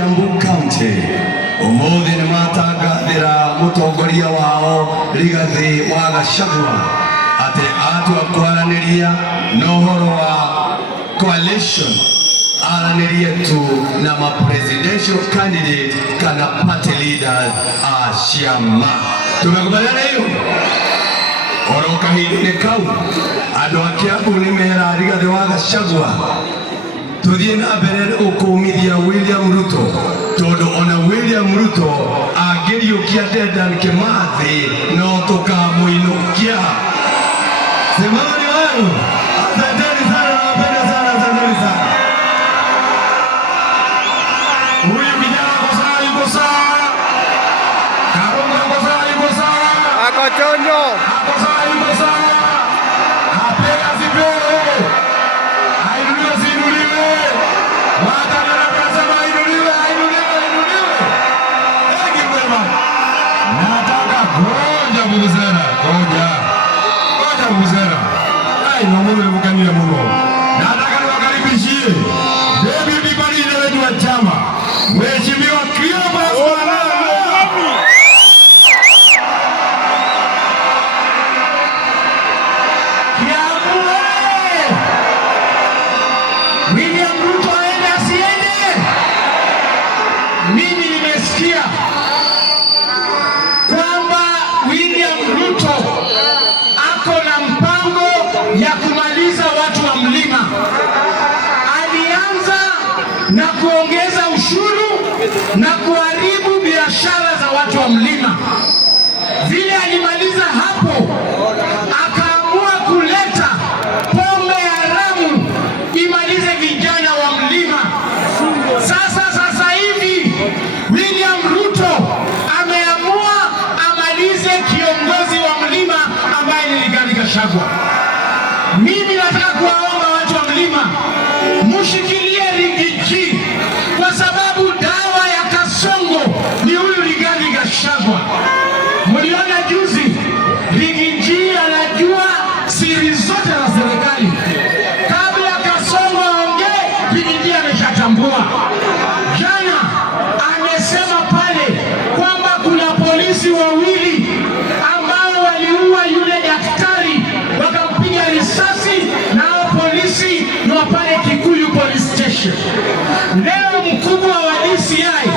Kiambu County umuthi ni matangathira mutongoria wao Rigathi wa Gachagua ati atua kwaraniria no horo wa coalition aranirie tu na ma presidential candidate kana party leaders a ciama. Tumekubaliana hiyo? Oroka hili kau andu a Kiambu ni mera Rigathi wa Gachagua tuthie na mbere ukumithia William Ruto tondu ona William Ruto angiriukia Dedan Kimathi no tukamuinukia. Semani wenu, asanteni sana, nawapenda sana, asanteni sana. Huyu kijana kwa saa yuko sawa, Karunga kwa saa yuko sawa, ako chonjo, ako saa yuko sawa, apega sipewe, ainuliwe siinuliwe, watana na kasema ainuliwe, ainuliwe, ainuliwe. Egi mwema, nataka kuonja vuvuzela, kuonja vuvuzela. Ai, mamuno yamukania muno. Nataka niwakaribishie Deputy Party wetu wa chama, Mheshimiwa Cleophas Malala. Kiambu William Ruto aende asiende? Mimi nimesikia kwamba William Ruto ako na mpango ya kumaliza watu wa mlima. Alianza na kuongeza ushuru na kuharibu biashara za watu wa mlima. Vile alimaliza hapo, akaamua kuleta pombe haramu imalize vijana wa mlima. Sasa hivi William Ruto ameamua amalize kiongozi wa mlima ambaye ni Rigathi Gachagua. Mimi nataka kuwaomba watu wa mlima mushikilie Rigiji, kwa sababu dawa ya kasongo ni huyu Rigathi Gachagua. Mliona juzi Rigiji anajua siri zote za serikali. Kabla kasongo aongee, Rigiji ameshatambua. Jana amesema pale kwamba kuna polisi wawili ambao waliua yule daktari wakampiga risasi, nao polisi ni wa pale Kikuyu Police Station. Leo mkubwa wa DCI